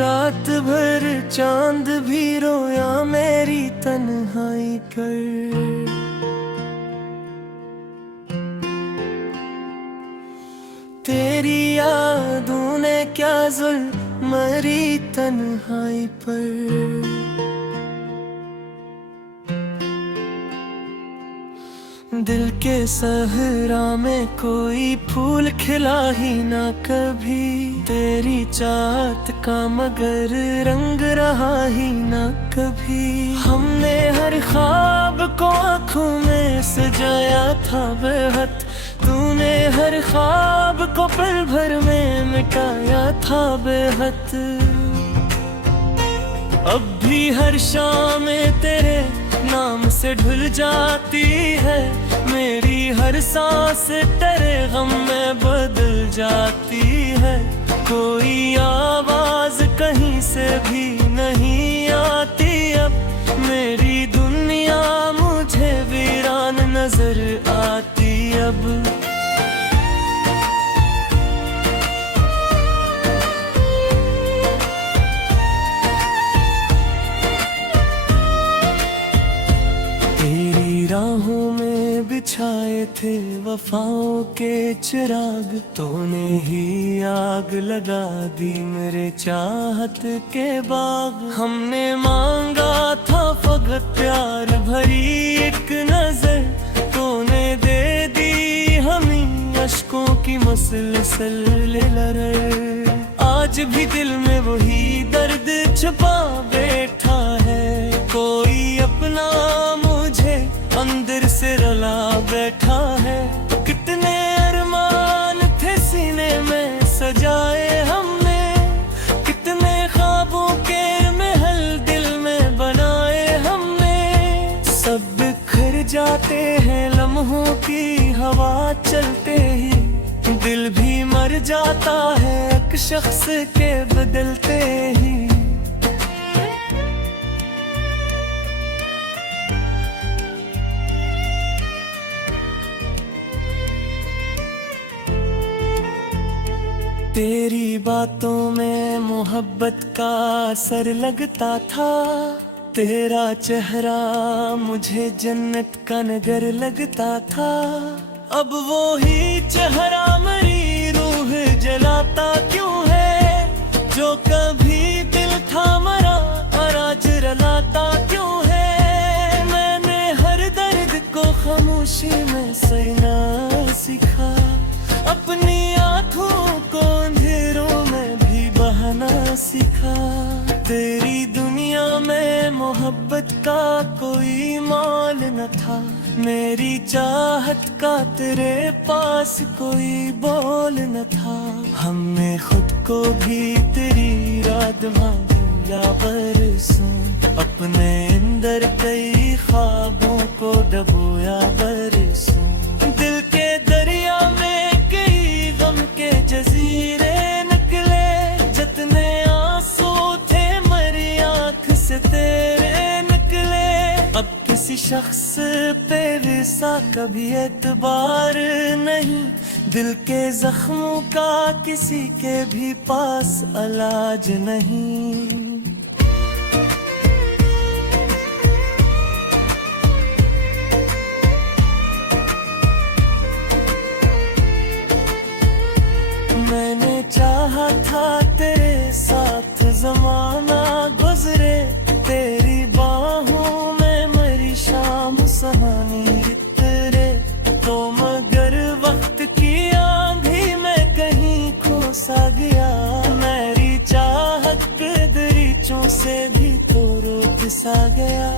रात भर चांद भी रोया मेरी तन्हाई कर। तेरी यादों ने क्या जुल्म मरी तन्हाई पर। दिल के सहरा में कोई फूल खिला ही ना कभी, तेरी चाहत का मगर रंग रहा ही ना कभी। हमने हर ख्वाब को आँखों में सजाया था बेहद, तूने हर ख्वाब को पल भर में मिटाया था बेहद। अब भी हर शाम तेरे नाम से ढुल जाती है, मेरी हर सांस तेरे गम में बदल जाती है। कोई आवाज कहीं से भी नहीं आती अब, मेरी दुनिया मुझे वीरान नजर आती अब। राहों में बिछाए थे वफाओं के चिराग, तूने ही आग लगा दी मेरे चाहत के बाग। हमने मांगा था फकत प्यार भरी एक नजर, तूने दे दी हमें अश्कों की मुसलसल लहर। आज भी दिल में वही दर्द छुपा बैठा है, कोई अपना मुझे अंदर से रुला बैठा है। कितने अरमान थे सीने में सजाए हमने, कितने ख्वाबों के महल दिल में बनाए हमने। सब बिखर जाते हैं लम्हों की हवा चलते ही, दिल भी मर जाता है एक शख्स के बदलते ही। तेरी बातों में मोहब्बत का असर लगता था, तेरा चेहरा मुझे जन्नत का नगर लगता था। अब वो ही चेहरा मेरी रूह जलाता क्यों है, जो कभी दिल था मरा और आज रलाता क्यों है। मैंने हर दर्द को खामोशी में सहना सीखा, अपनी आँखों को अंधेरों में भी बहाना सीखा। तेरी दुनिया में मोहब्बत का कोई मोल न था, मेरी चाहत का तेरे पास कोई बोल न था। हमने खुद को भी तेरी रात मांगी या बरसों, अपने अंदर कई ख्वाबों को डबोया बरसों। दिल के दरिया में कई गम के जजीरे निकले, जितने आंसू थे मेरी आँख से तेरे निकले। अब किसी शख्स पे रिसा कभी एतबार नहीं, दिल के जख्मों का किसी के भी पास इलाज नहीं। मैंने चाहा था तेरे साथ जमाना गुजरे, तेरी बाहों में मेरी शाम सुहानी तेरे। तो मगर वक्त की आंधी में कहीं खो सा गया, मेरी चाहत के दरीचों से भी तो रोक सा गया।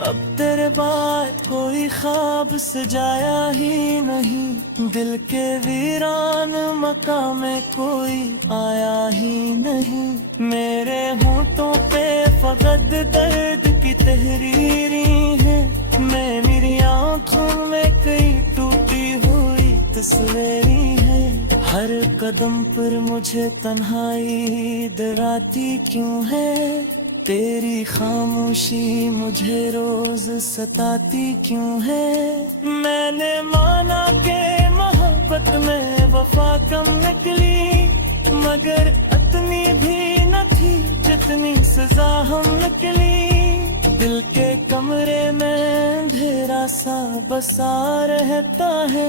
अब तेरे बाद कोई ख्वाब सजाया ही नहीं, दिल के वीरान मकाम में कोई आया ही नहीं। मेरे होंठों पे फकत दर्द की तहरीरी है, मेरी आँखों में कई टूटी हुई तस्वीरें हैं। हर कदम पर मुझे तन्हाई डराती क्यों है, तेरी खामोशी मुझे रोज सताती क्यों है। मैंने माना के मोहब्बत में वफा कम निकली, मगर इतनी भी न थी जितनी सजा हम निकली। दिल के कमरे में अंधेरा सा बसा रहता है,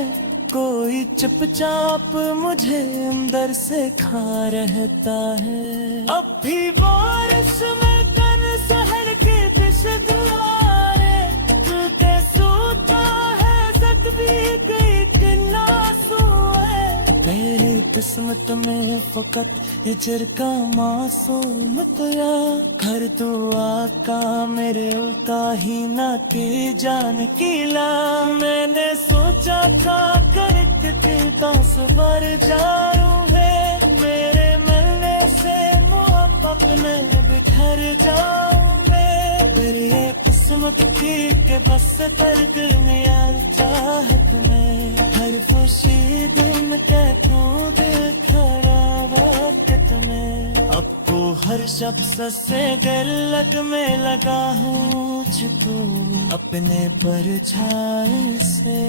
कोई चुपचाप मुझे अंदर से खा रहता है। अब भी बारिश में तन शहर के दिश दुआरे, दिल के सोता है सक भी गई किन्ना सोए। मेरी किस्मत में फकत हिजर का मासूम तया, घर तो आका मेरे उल्टा ही ना की जान कीला। मैंने सोचा था कर कितना सबर जाऊंगे, मेरे मिलने से मोहब्बत में बिखर जाऊंगे। फिर ये किस्मत थी के बस दर्द में चाहत में, हर खुशी दिन कहूँ दिल खराब है तुम्हें। अब तो हर शख्स से गलत में लगा हूँ छुपू अपने परछाई से।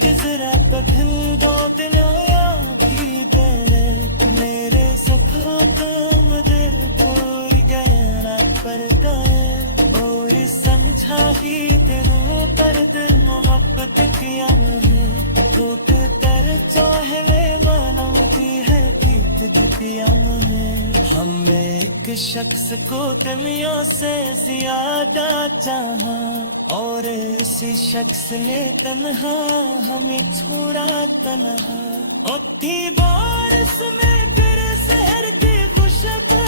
गुजरा कठिन दो दिन याद ही तेरे, मेरे सपनों का मुझे दूर गया पर गए। और समझा ही दिलों पर दिल मोहब्बत किया मैंने, टूट कर चाहे मानवती है गीत दिया मैंने। हमने एक शख्स को दुनिया से ज्यादा चाहा, और इसी शख्स ने तन्हा हमें छोड़ा तन्हा। और थी बारिश में फिर शहर की खुशबू,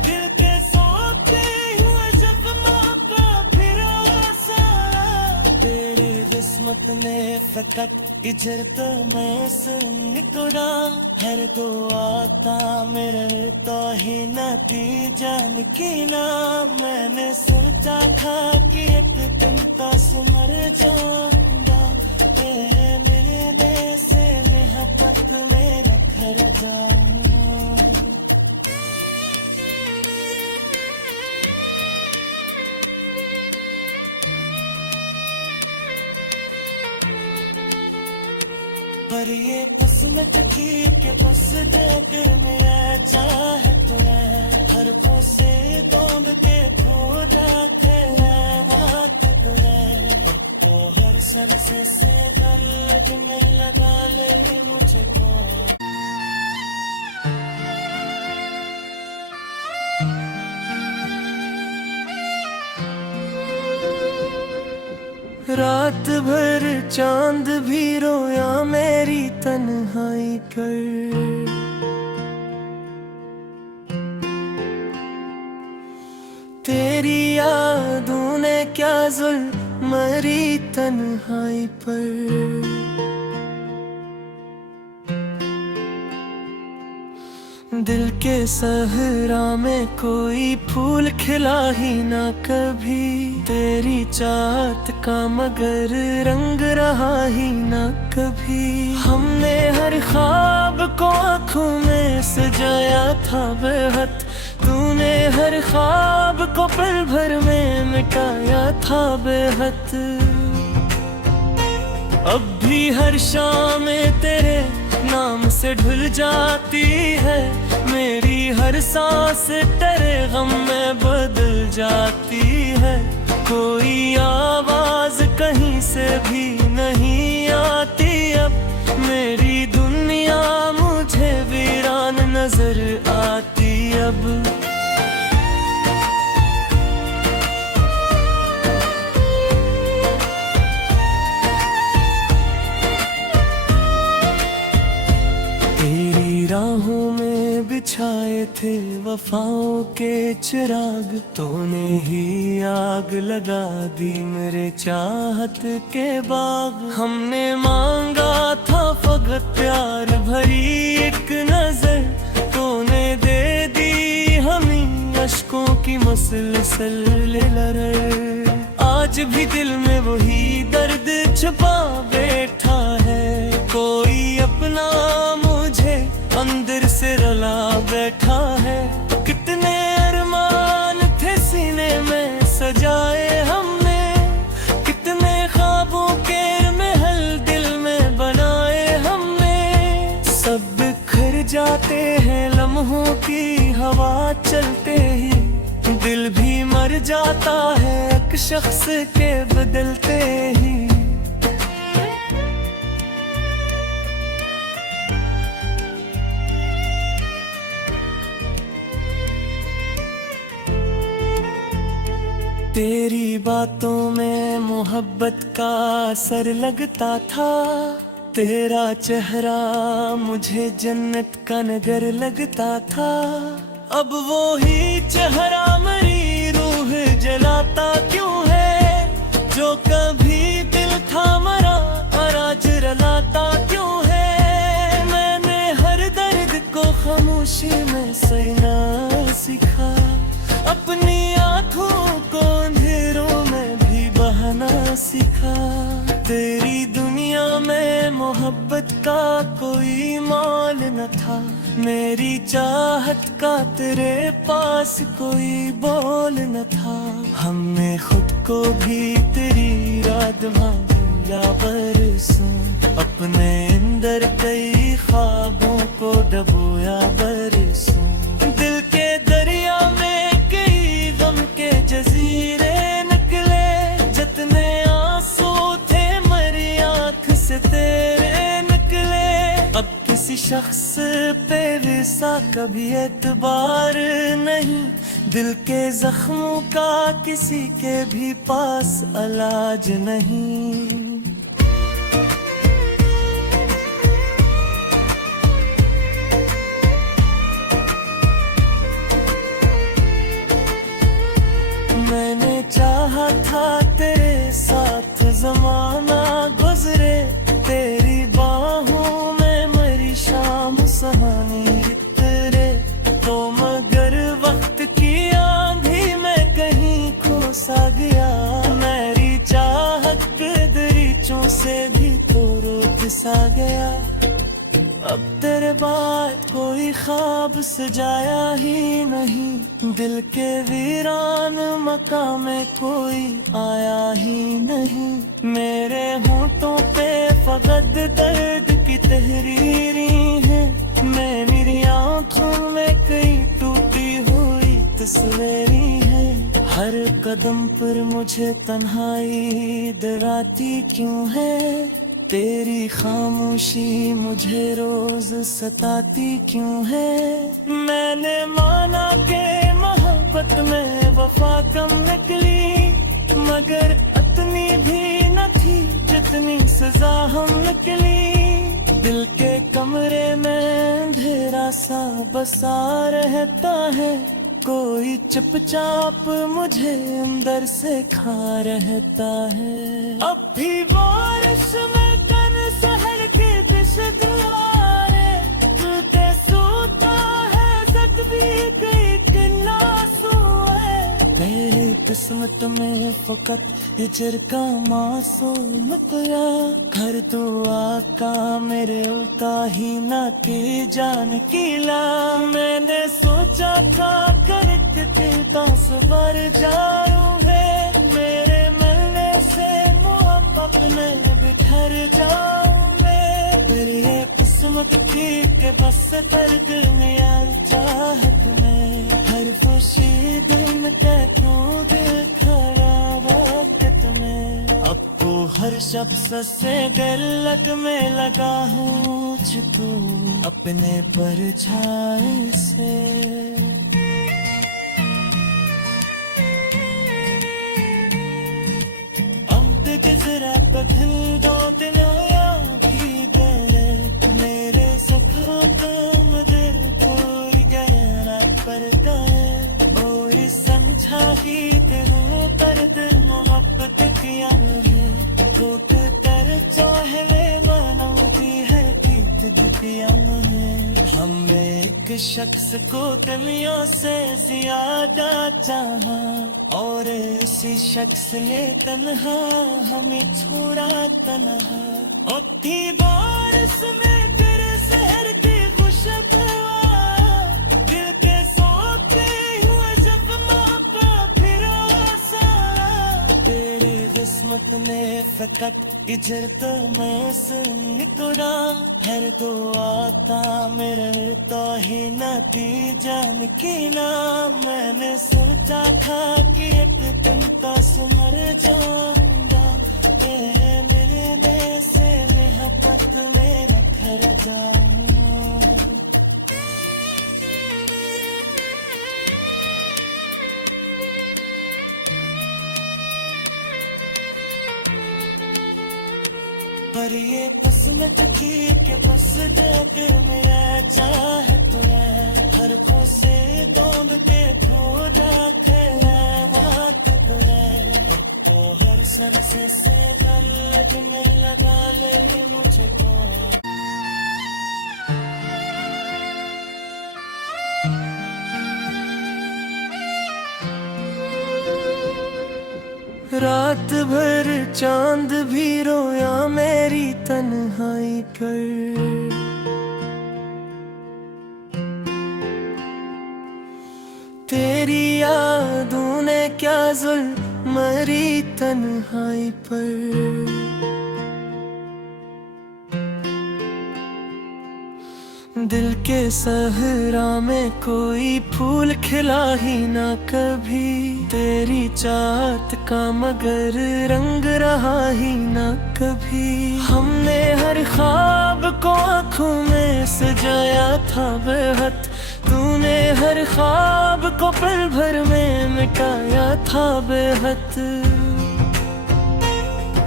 दिल के सोते हुए जख्मों का फिर आसा। तेरी किस्मत में फकत इजर तो मैं सुन तुरा, हर को आता मेरे तो ही नती जान की ना। मैंने सोचा था कि एक दिन तो मर जाऊंगा, तेरे मिलने से मोहब्बत में रखर जाऊंगा। पर ये किस्मत की के बस दे में चाहत है, हर पोसे तोड़ के खो जाते हैं बात है। अब तो हर सर से गलत में लगा ले मुझको। रात भर चांद भी रोया मेरी तन्हाई पर, तेरी यादों ने क्या जुल्म मरी तन्हाई पर। दिल के सहरा में कोई फूल खिला ही ना कभी, तेरी चाहत का मगर रंग रहा ही ना कभी। हमने हर ख्वाब को आँखों में सजाया था बेहद, तूने हर ख्वाब को पल भर में मिटाया था बेहद। अब भी हर शाम तेरे नाम से ढुल जाती है, मेरी हर सांस तेरे गम में बदल जाती है। कोई आवाज कहीं से भी नहीं आती अब, मेरी दुनिया मुझे वीरान नजर आती अब। राहों में बिछाए थे वफाओं के चिराग, तूने ही आग लगा दी मेरे चाहत के बाग। हमने मांगा था फकत प्यार भरी एक नजर, तूने दे दी हमें अश्कों की मसलसल लहर। आज भी दिल में वही दर्द छुपा बैठा है, कोई अपना मुझे अंदर से रुला बैठा है। कितने अरमान थे सीने में सजाए हमने, कितने ख्वाबों के महल हैं लम्हों की हवा चलते ही, दिल भी मर जाता है एक शख्स के बदलते ही। तेरी बातों में मोहब्बत का असर लगता था, तेरा चेहरा मुझे जन्नत का नगर लगता था। अब वो ही चेहरा मेरी रूह जलाता क्यों है, जो कभी दिल था मरा और आज रलाता क्यों है। मैंने हर दर्द को खामोशी में सहना सीखा, अपनी आँखों को अंधेरों में भी बहाना सीखा। तेरी दुनिया में मोहब्बत का कोई मोल न था, मेरी चाहत का तेरे पास कोई बोल न था। हमने खुद को भी तेरी याद में या बरसों, अपने अंदर कई ख्वाबों को डबोया बरसों। दिल के दरिया में कई गम के जजीरे निकले, जितने आंसू थे मरी आँख से तेरे निकले। अब किसी शख्स पे वैसा कभी एतबार नहीं, दिल के जख्मों का किसी के भी पास इलाज नहीं। मैंने चाहा था तेरे साथ ज़माना गुजरे, तेरी बाहों में मरी शाम सुहानी तेरे। तो मगर वक्त की आंधी में कहीं खो सा गया, मेरी चाहत के दरीचों से भी तो रोक सा गया। अब तेरे बाद कोई ख्वाब सजाया ही नहीं, दिल के वीरान मकाम में कोई आया ही नहीं। मेरे होंठों पे फकत दर्द की तहरीरी है, मेरी आँखों में कई टूटी हुई तस्वीरें हैं। हर कदम पर मुझे तन्हाई डराती क्यों है, तेरी खामोशी मुझे रोज सताती क्यों है। मैंने माना कि मोहब्बत में वफा कम निकली, मगर इतनी भी न थी जितनी सजा हम निकली। दिल के कमरे में अंधेरा सा बसा रहता है, कोई चुपचाप मुझे अंदर से खा रहता है। अब भी बारिश में तन शहर के दिश दुआरे, दिल के सोता है सट भी गई किन्ना सोए। मेरी किस्मत में फकत हिजर का मासूम गया, घर तो आका मेरे उता ही ना के जान किला। मैंने सोचा था करके सबर जाऊं है, मेरे मिलने से मोहब्बत में बिखर जाऊं मैं। पर ये किस्मत थी कि बस दर्द में आई चाहत में, हर खुशी दिन का क्यों दिखाया वक्त में। अब तो हर शख्स से गलत में लगा हूँ तू अपने परछाई से। गुजरा बदल दो दिलोया भी गए, मेरे सफरों कम दिल कोई गहरा पर गए। कोई समझा ही दिलों पर दिल मोहब्बत किया है, टूट कर चाहे मनाती है गीत दुनिया है। हमने एक शख्स को दुनिया से ज्यादा चाहा, और इसी शख्स ने तन्हा हमें छोड़ा तन्हा। उठी बारिश में तेरे शहर की खुशबू, दिल के सोते हुए जख्मों पे फिर आसा। तेरी किस्मत ने फकत इधर तो मैं सुन तुरा हर तो आता मेरे तो ही नतीजन की ना। मैंने सोचा था कि एक दिन तो मर जाऊंगा, तेरे मिलने से मोहब्बत मेरा घर जाऊंगा। पर ये किस्मत थी कि बस जाते में चाहे तो हर को से दौड़ के थोड़ा बात तो हर सर से गलत में लगा ले मुझे तो। रात भर चांद भी रोया मेरी तन्हाई कर, तेरी यादों ने क्या जुल्म मरी तन्हाई पर। दिल के सहरा में कोई फूल खिला ही ना कभी, तेरी चाहत का मगर रंग रहा ही ना कभी। हमने हर ख्वाब को आँखों में सजाया था बेहद, तूने हर ख्वाब को पल भर में मिटाया था बेहद।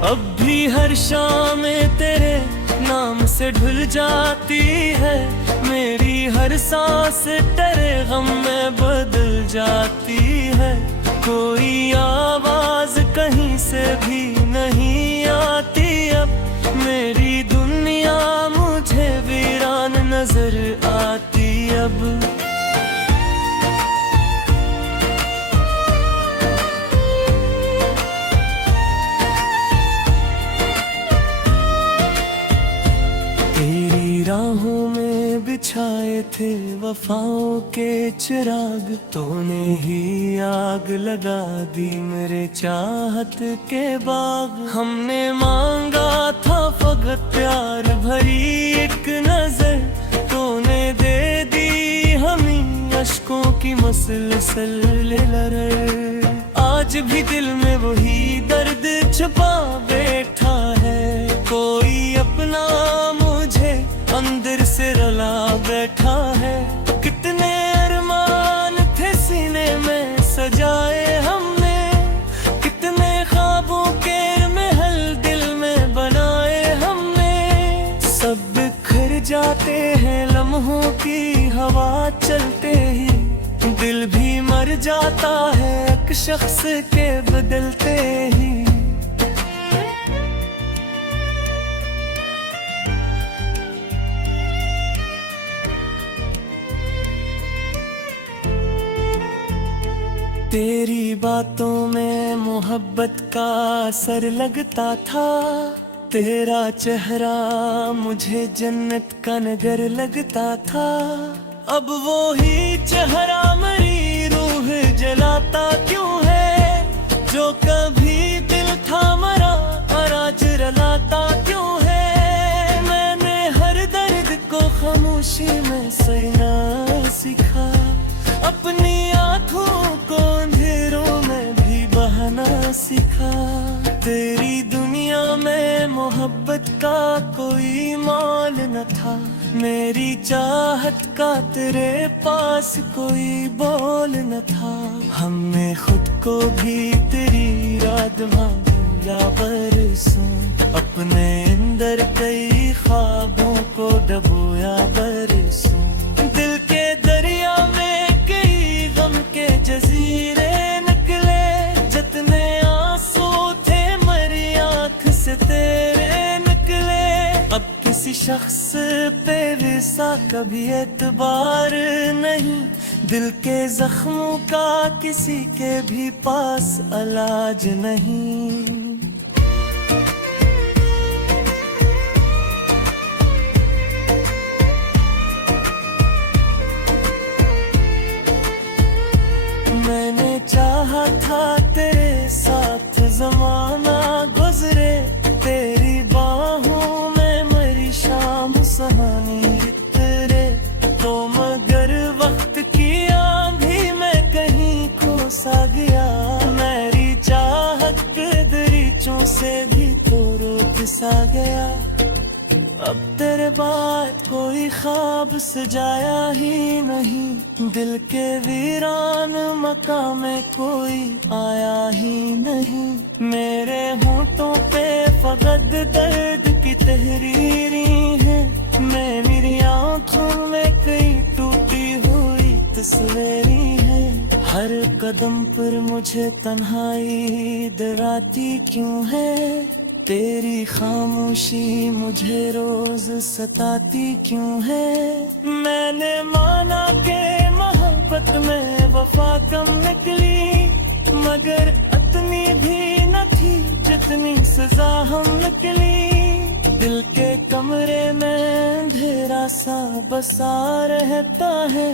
अब भी हर शाम तेरे नाम से ढुल जाती है, मेरी हर सांस तेरे गम में बदल जाती है। कोई आवाज कहीं से भी नहीं आती अब, मेरी दुनिया मुझे वीरान नजर आती अब। राहों में बिछाए थे वफाओं के चिराग, तूने ही आग लगा दी मेरे चाहत के बाग। हमने मांगा था फकत प्यार भरी एक नजर, तूने दे दी हमें अश्कों की मसलसल लहर। आज भी दिल में वही दर्द छुपा बैठा है, कोई अपना मुझे अंदर से रुला बैठा है। कितने अरमान थे सीने में सजाए हमने, कितने ख्वाबों के महल दिल में बनाए हमने। सब बिखर जाते हैं लम्हों की हवा चलते ही, दिल भी मर जाता है एक शख्स के बदलते ही। तेरी बातों में मोहब्बत का असर लगता था, तेरा चेहरा मुझे जन्नत का नगर लगता था। अब वो ही चेहरा मेरी रूह जलाता क्यों है, जो कभी दिल था मरा और आज रलाता क्यों है। मैंने हर दर्द को खामोशी में सहना सीखा, अपनी आँखों को अंधेरों में भी बहाना सीखा। तेरी दुनिया में मोहब्बत का कोई मोल न था, मेरी चाहत का तेरे पास कोई बोल न था। हमने खुद को भी तेरी याद मांगी या बरसों, अपने अंदर कई ख्वाबों को डबोया बरसों। दिल के दरिया में कई गम के जजीरे निकले, जितने आंसू थे मेरी आँख से तेरे निकले। अब किसी शख्स पे वैसा कभी एतबार नहीं, दिल के जख्मों का किसी के भी पास इलाज नहीं। मैंने चाहा था तेरे साथ जमाना गुजरे, तेरी सा गया। अब तेरे बाद कोई ख्वाब सजाया ही नहीं, दिल के वीरान मकाम में कोई आया ही नहीं। मेरे होंठों पे फकत दर्द की तहरीरी है, मेरी आंखों में कई टूटी हुई तस्वीरें हैं। हर कदम पर मुझे तन्हाई डराती क्यों है, तेरी खामोशी मुझे रोज सताती क्यों है। मैंने माना कि मोहब्बत में वफा कम निकली, मगर इतनी भी न थी जितनी सजा हम निकली। दिल के कमरे में अंधेरा सा बसा रहता है,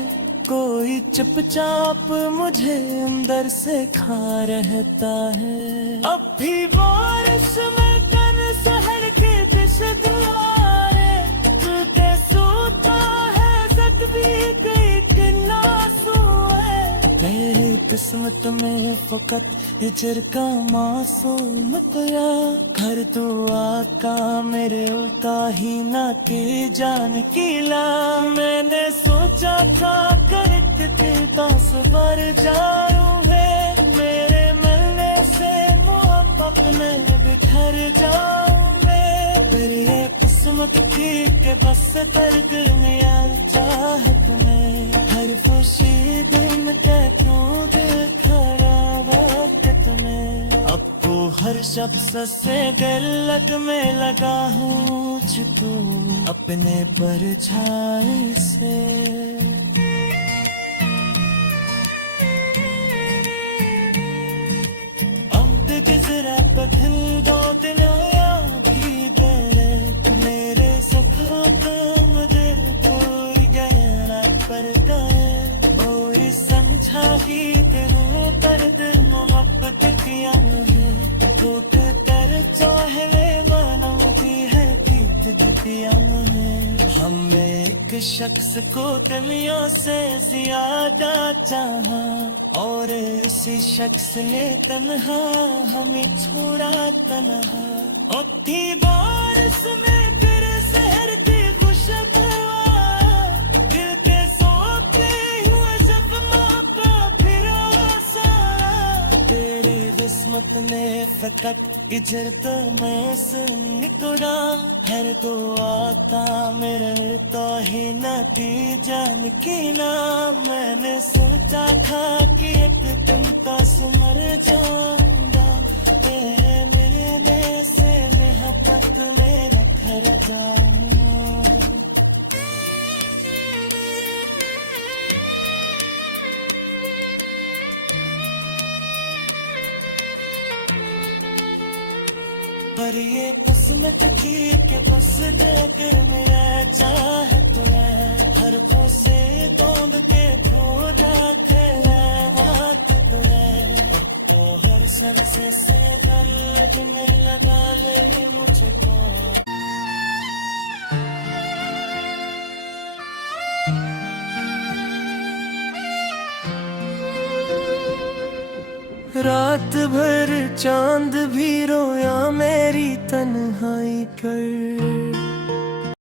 कोई चुपचाप मुझे अंदर से खा रहता है। अब भी बारिश में कर शहर के दिश दुआरे, टूटे सूता है सट भी गई किन्ना है। मेरी किस्मत में फकत हिजर का मासूम गया, घर दुआ का मेरे उल्टा ही ना की जान कीला। मैंने सोचा था कर दास भर जाऊंगे, मेरे मिलने से मोहब्बत में बिखर जाऊंगे। फिर ये किस्मत थी कि बस दर्द में आ चाहत में, हर खुशी दिन के क्यों दिल खराब वक्त में। अब तो हर शख्स से गलत में लगा हूँ छुपू अपने परछाई से। कठिन दो दिन भी दे, मेरे सफरों कम दिल दूर गहरा पर गए। कोई समझा ही तेरे दर्द मोहब्बत किया नहीं, टूट कर चाहने मनोगी है गीत दिया नहीं। हमने एक शख्स को दुनिया से ज्यादा चाहा, और इसी शख्स ने तन्हा हमें छोड़ा तन्हा। उठी बारिश में तेरे शहर की खुशबू, दिल के सोते हुए जख्मों का फिरोसा। तेरी किस्मत ने फकत इजर तो मैं सुन निकला, हर दुआ का मेरे तो ही नती जान की ना। मैंने सोचा था कि एक दिन तो सुमर जाऊंगा, तेरे मिलने से मोहब्बत में घर जाऊंगा। पर ये किस्मत थी कि बस देख में चाहत है, हर से तोड़ के खोदा वक्त है। तो हर सर से गलत में लगा ले मुझको। रात भर चांद भी रोया मेरी तन्हाई कर।